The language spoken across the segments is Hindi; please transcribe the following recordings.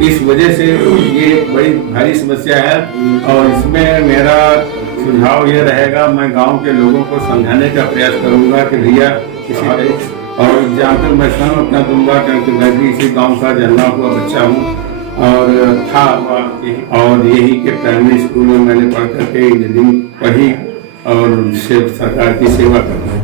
इस वजह से ये बड़ी भारी समस्या है। और इसमें मेरा सुझाव ये रहेगा, मैं गांव के लोगों को समझाने का प्रयास करूंगा कि भैया किसी और जहाँ तक मैं स्वयं अपना दूंगा, क्योंकि मैं भी इसी गांव का जन्मा हुआ बच्चा हूँ और था, और यही के प्राइमरी स्कूल में मैंने पढ़ करके इंजीनियरिंग पढ़ी और सरकार की सेवा कर।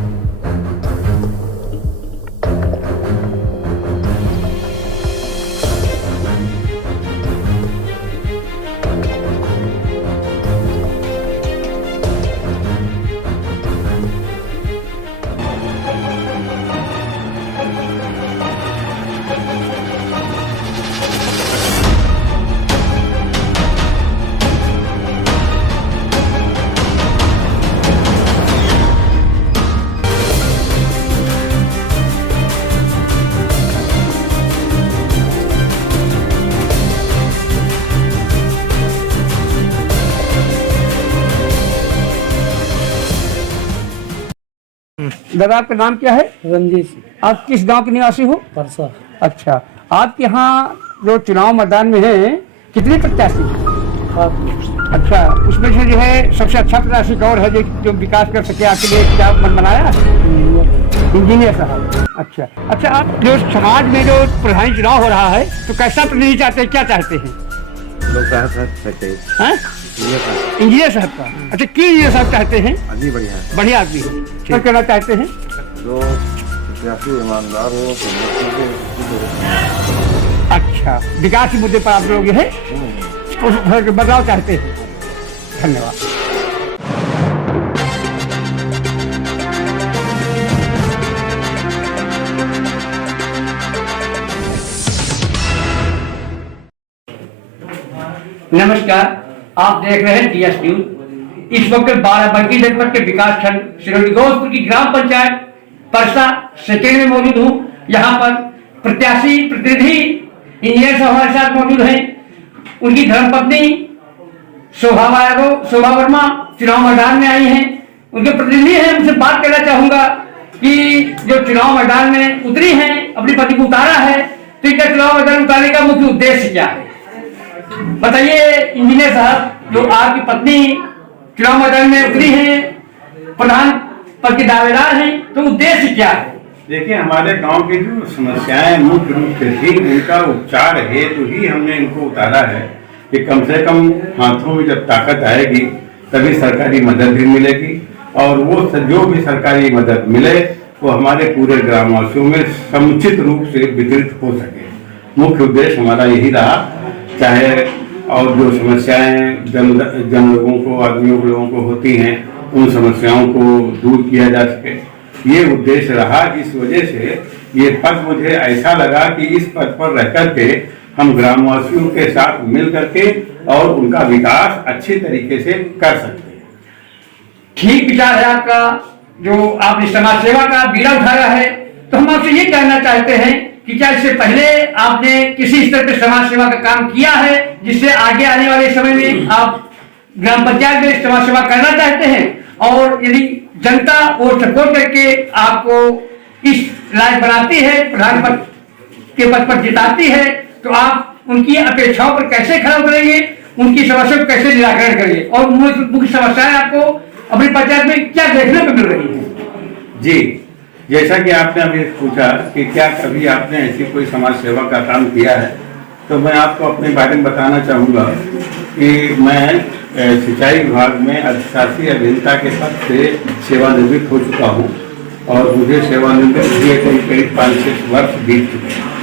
दादा आपका नाम क्या है? रंजीत। आप किस गांव के निवासी हो? परसा। अच्छा, आपके यहाँ जो चुनाव मैदान में है कितने प्रत्याशी हैं? अच्छा, उसमें से जो है सबसे अच्छा प्रत्याशी कौन है जो विकास कर सके? आपके लिए क्या मन बनाया? इंजीनियर साहब। अच्छा अच्छा, आप जो समाज में जो प्रधान चुनाव हो रहा है तो कैसा प्रतिनिधि चाहते हैं, क्या चाहते हैं? इंजीनियर साहब का। अच्छा, क्यों इंजीनियर साहब चाहते हैं? आदमी बढ़िया है, बढ़िया आदमी है। क्या कहना चाहते हैं? जो सियासी ईमानदार हो। अच्छा, विकास के मुद्दे पर आप लोग है बदलाव चाहते हैं। धन्यवाद। नमस्कार, आप देख रहे हैं DS न्यूज। इस वक्त बाराबंकी जनपद के विकास खंड सिरोडीगोसपुर की ग्राम पंचायत परसा सेकेंड में मौजूद हूँ। यहाँ पर प्रत्याशी प्रतिनिधि इंजीनियर साहब हमारे साथ मौजूद हैं। उनकी धर्मपत्नी शोभा वर्मा चुनाव मैदान में आई हैं। उनके प्रतिनिधि हैं, उनसे बात करना चाहूंगा कि जो चुनाव मैदान में उतरी हैं, अपनी पति को उतारा है, तो इनका चुनाव मैदान उतारने का मुख्य उद्देश्य क्या है? बताइए इंजीनियर साहब, जो आपकी पत्नी चुनाव मैदान में उतरी हैं, प्रधान पद के दावेदार हैं, तो उद्देश्य क्या है? देखिए, हमारे गांव की जो समस्याएं मुख्य रूप से थी, उनका उपचार हेतु ही हमने इनको उतारा है कि कम से कम हाथों में जब ताकत आएगी तभी सरकारी मदद भी मिलेगी, और वो जो भी सरकारी मदद मिले वो हमारे पूरे ग्रामवासियों में समुचित रूप से वितरित हो सके। मुख्य उद्देश्य हमारा यही रहा। चाहे और जो समस्याएं जन लोगों को, आदमियों को, लोगों को होती हैं, उन समस्याओं को दूर किया जा सके, ये उद्देश्य रहा। इस वजह से ये पद मुझे ऐसा लगा कि इस पद पर रह करके हम ग्रामवासियों के साथ मिल करके और उनका विकास अच्छी तरीके से कर सकते हैं। ठीक विचार है आपका, जो आपने समाज सेवा का बीड़ा उठाया है। तो हम आपसे ये कहना चाहते हैं कि क्या इससे पहले आपने किसी स्तर पर समाज सेवा का काम किया है, जिससे आगे आने वाले समय में आप ग्राम पंचायत में समाज सेवा करना चाहते हैं? और यदि जनता वोट सपोर्ट करके आपको इस लायक बनाती है, प्रधान पद के पद पर जिताती है, तो आप उनकी अपेक्षाओं पर कैसे खरा उतरेंगे, उनकी समस्या को कैसे निराकरण करेंगे, और मुख्य समस्याएं आपको अपनी पंचायत में क्या देखने को मिल रही है? जी, जैसा कि आपने अभी पूछा कि क्या कभी आपने ऐसी कोई समाज सेवा का काम किया है, तो मैं आपको अपने बारे में बताना चाहूँगा कि मैं सिंचाई विभाग में अधिशासी अभियंता के पद से सेवानिवृत्त हो चुका हूँ, और मुझे सेवानिवृत्त हुए करीब 5-6 वर्ष बीत चुके हैं।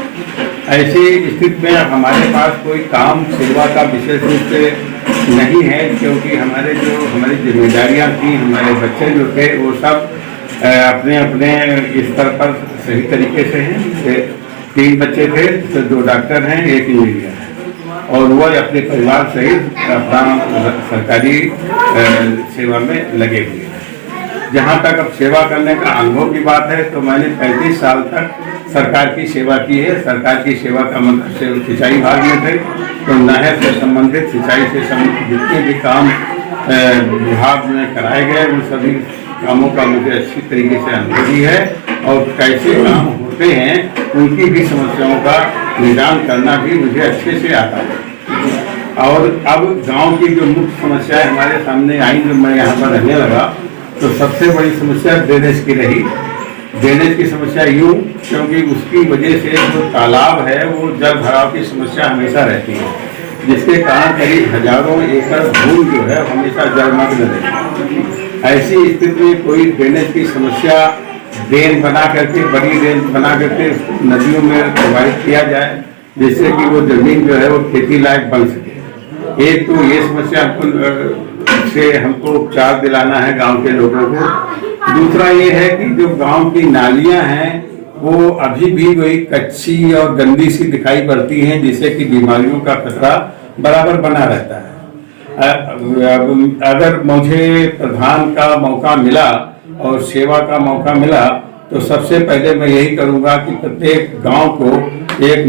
ऐसी स्थिति में अब हमारे पास कोई काम सेवा का विशेष रूप से नहीं है, क्योंकि हमारी जिम्मेदारियाँ थी, हमारे बच्चे जो थे वो सब अपने अपने स्तर पर सही तरीके से हैं। 3 बच्चे थे, तो 2 डॉक्टर हैं, 1 इंजीनियर है, और वह अपने परिवार सहित अपना सरकारी सेवा में लगे हुए हैं। जहाँ तक अब सेवा करने का अनुभव की बात है, तो मैंने 35 साल तक सरकार की सेवा की है। सरकार की सेवा का मतलब सिंचाई विभाग में थे, तो नहर से संबंधित, सिंचाई से संबंधित जितने भी काम विभाग में कराए गए, उन सभी कामों का मुझे अच्छी तरीके से अनुभव है, और कैसे काम होते हैं उनकी भी समस्याओं का निदान करना भी मुझे अच्छे से आता है। और अब गांव की जो मुख्य समस्याएं हमारे सामने आई, जब मैं यहाँ पर रहने लगा तो सबसे बड़ी समस्या ड्रेनेज की रही। ड्रेनेज की समस्या यूँ, क्योंकि उसकी वजह से जो तालाब है वो जल भराव की समस्या हमेशा रहती है, जिसके कारण करीब हजारों एकड़ भूमि जो है हमेशा जलमग्न रहती है। ऐसी स्थिति में कोई ड्रेनेज की समस्या ड्रेन बना करके, बड़ी ड्रेन बना करके नदियों में प्रवाहित किया जाए, जिससे कि वो जमीन जो है वो खेती लायक बन सके। एक तो ये समस्या से हमको उपचार दिलाना है गांव के लोगों को। दूसरा ये है कि जो गांव की नालियां हैं वो अभी भी वही कच्ची और गंदी सी दिखाई पड़ती हैं, जिससे कि बीमारियों का खतरा बराबर बना रहता है। अगर मुझे प्रधान का मौका मिला और सेवा का मौका मिला तो सबसे पहले मैं यही करूंगा कि प्रत्येक गांव को एक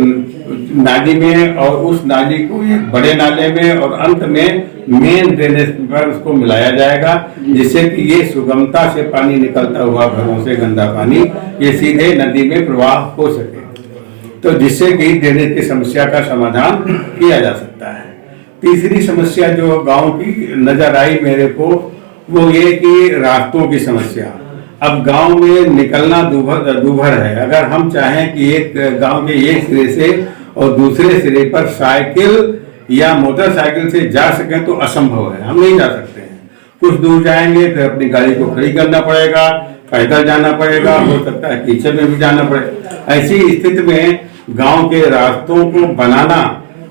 नाली में, और उस नाली को एक बड़े नाले में, और अंत में मेन ड्रेनेज पर उसको मिलाया जाएगा, जिससे कि ये सुगमता से पानी निकलता हुआ घरों से गंदा पानी ये सीधे नदी में प्रवाह हो सके, तो जिससे कि ड्रेनेज की समस्या का समाधान किया जा सकता है। तीसरी समस्या जो गांव की नजर आई मेरे को वो ये कि रास्तों की समस्या। अब गांव में निकलना दूभर है। अगर हम चाहें कि एक गांव के एक सिरे से और दूसरे सिरे पर साइकिल या मोटरसाइकिल से जा सकें तो असंभव है, हम नहीं जा सकते हैं। कुछ दूर जाएंगे तो अपनी गाड़ी को खड़ी करना पड़ेगा, पैदल जाना पड़ेगा, हो सकता है कीचड़ में भी जाना पड़ेगा। ऐसी स्थिति में गांव के रास्तों को बनाना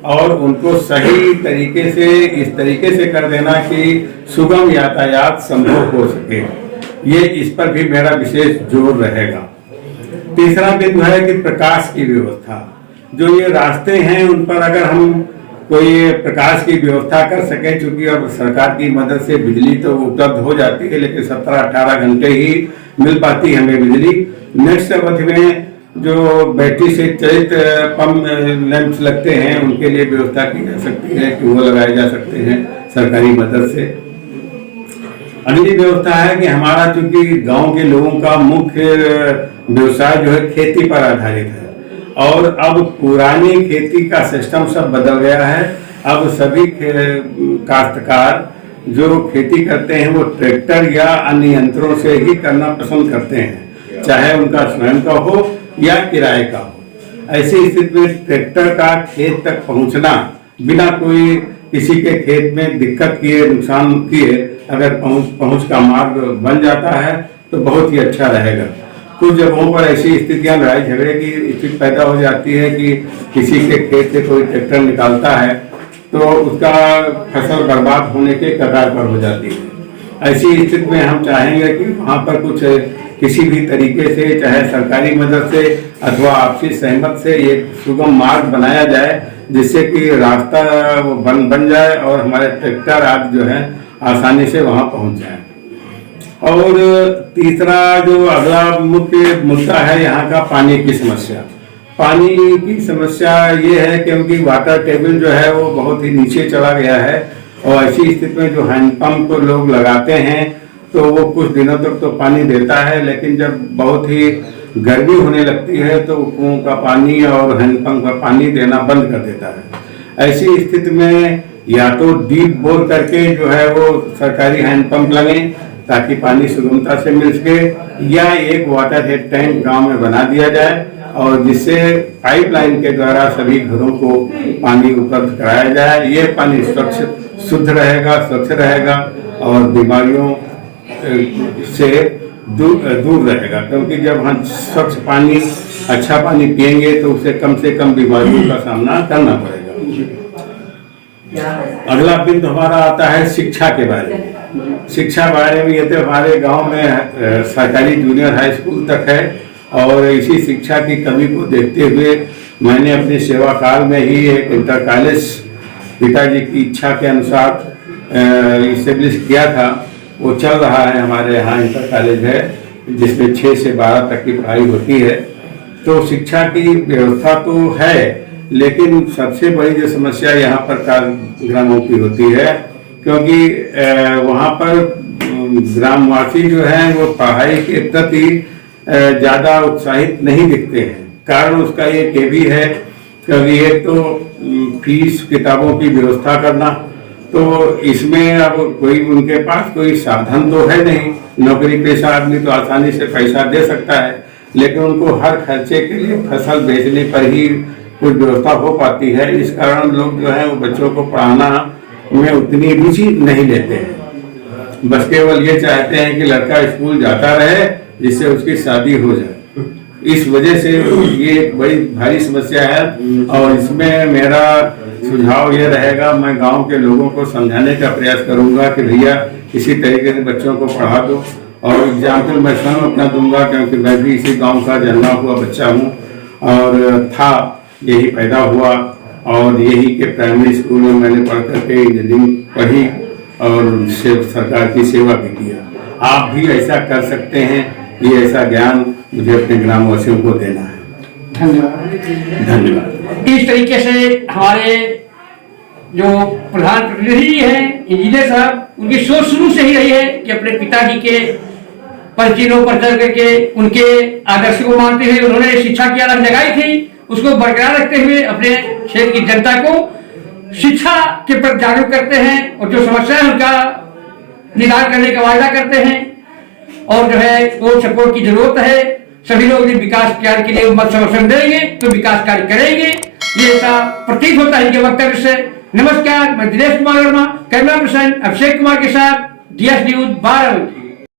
और उनको सही तरीके से, इस तरीके से कर देना कि सुगम यातायात संभव हो सके, ये इस पर भी मेरा विशेष जोर रहेगा। तीसरा बिंदु है कि प्रकाश की व्यवस्था। जो ये रास्ते हैं उन पर अगर हम कोई प्रकाश की व्यवस्था कर सकें, चूंकि अब सरकार की मदद से बिजली तो उपलब्ध हो जाती है, लेकिन 17-18 घंटे ही मिल पाती है हमें बिजली। नेक्स्ट अवधि में जो बैटरी से चलित पंप लैंप्स लगते हैं उनके लिए व्यवस्था की जा सकती है कि वो लगाए जा सकते हैं सरकारी मदद से। अगली व्यवस्था है कि हमारा चूंकि गांव के लोगों का मुख्य व्यवसाय जो है खेती पर आधारित है, और अब पुरानी खेती का सिस्टम सब बदल गया है। अब सभी काश्तकार जो खेती करते हैं वो ट्रैक्टर या अन्य यंत्रों से ही करना पसंद करते हैं, चाहे उनका स्वयं का हो या किराए का हो। ऐसी स्थिति में ट्रैक्टर का खेत तक पहुंचना बिना कोई किसी के खेत में दिक्कत किए, नुकसान किए, अगर पहुंच का मार्ग बन जाता है तो बहुत ही अच्छा रहेगा। कुछ जगहों पर ऐसी स्थितियां, लड़ाई झगड़े की स्थिति पैदा हो जाती है कि किसी के खेत से कोई ट्रैक्टर निकालता है तो उसका फसल बर्बाद होने के कगार पर हो जाती है। ऐसी स्थिति में हम चाहेंगे कि वहाँ पर कुछ किसी भी तरीके से, चाहे सरकारी मदद से अथवा आपसी सहमत से, एक सुगम मार्ग बनाया जाए, जिससे कि रास्ता बन जाए और हमारे ट्रैक्टर आदि जो है आसानी से वहाँ पहुँच जाए। और तीसरा जो अगला मुख्य मुद्दा है यहाँ का पानी की समस्या। पानी की समस्या ये है क्योंकि वाटर टेबल जो है वो बहुत ही नीचे चला गया है, और ऐसी स्थिति में जो हैंडपंप को लोग लगाते हैं तो वो कुछ दिनों तक तो पानी देता है, लेकिन जब बहुत ही गर्मी होने लगती है तो कुओं का पानी और हैंडपंप का पानी देना बंद कर देता है। ऐसी स्थिति में या तो डीप बोर करके जो है वो सरकारी हैंडपंप लगें ताकि पानी सुगमता से मिल सके, या एक वाटर हेड टैंक गांव में बना दिया जाए और जिससे पाइपलाइन के द्वारा सभी घरों को पानी उपलब्ध कराया जाए। ये पानी शुद्ध रहेगा, स्वच्छ रहेगा और बीमारियों से दूर रहेगा, क्योंकि जब हम स्वच्छ पानी, अच्छा पानी पिएंगे तो उसे कम से कम बीमारियों का सामना करना पड़ेगा। अगला बिंदु हमारा आता है शिक्षा के बारे में। शिक्षा बारे में ये तो हमारे गांव में सरकारी जूनियर हाई स्कूल तक है, और इसी शिक्षा की कमी को देखते हुए मैंने अपने सेवा काल में ही एक इंटर कॉलेज पिताजी की इच्छा के अनुसार इस्टेब्लिश किया था। वो चल रहा है, हमारे यहाँ इंटर कॉलेज है जिसमें 6 से 12 तक की पढ़ाई होती है। तो शिक्षा की व्यवस्था तो है, लेकिन सबसे बड़ी जो समस्या यहाँ पर ग्रामों की होती है, क्योंकि वहाँ पर ग्रामवासी जो हैं वो पढ़ाई के प्रति ज़्यादा उत्साहित नहीं दिखते हैं। कारण उसका ये भी है क्योंकि एक तो फीस किताबों की व्यवस्था करना, तो इसमें अब कोई उनके पास कोई साधन तो है नहीं। नौकरी पेशा आदमी तो आसानी से पैसा दे सकता है, लेकिन उनको हर खर्चे के लिए फसल बेचने पर ही कुछ व्यवस्था हो पाती है। इस कारण लोग जो है वो बच्चों को पढ़ाना में उतनी रुचि नहीं लेते हैं। बस केवल ये चाहते हैं कि लड़का स्कूल जाता रहे जिससे उसकी शादी हो जाए। इस वजह से ये एक बड़ी भारी समस्या है, और इसमें मेरा सुझाव ये रहेगा, मैं गांव के लोगों को समझाने का प्रयास करूंगा कि भैया इसी तरीके से बच्चों को पढ़ा दो। और एग्जाम्पल मैं स्वयं अपना दूंगा, क्योंकि मैं भी इसी गांव का जन्मा हुआ बच्चा हूँ और था, यही पैदा हुआ और यही के प्राइमरी स्कूल में मैंने पढ़ करके इंजीनियरिंग पढ़ी और सरकार की सेवा भी किया। आप भी ऐसा कर सकते हैं, ये ऐसा ज्ञान मुझे अपने ग्रामवासियों को देना है। धन्यवाद। धन्यवाद। इस तरीके से हमारे जो प्रधान प्रतिनिधि हैं इंजीनियर साहब, उनकी सोच शुरू से ही रही है कि अपने पिताजी के परिचिनों पर चल करके उनके आदर्श को मानते हुए उन्होंने शिक्षा की अलग लगाई थी, उसको बरकरार रखते हुए अपने क्षेत्र की जनता को शिक्षा के प्रति जागरूक करते हैं और जो समस्या है उनका निदान करने का वायदा करते हैं। और जो है वो सपोर्ट की जरूरत है। सभी लोग यदि विकास कार्य के लिए मत समर्थन देंगे तो विकास कार्य करेंगे, ये ऐसा प्रतीत होता है इनके वक्तव्य से। नमस्कार, मैं दिनेश कुमार वर्मा, कैमरा पर्सन अभिषेक कुमार के साथ DS न्यूज 12।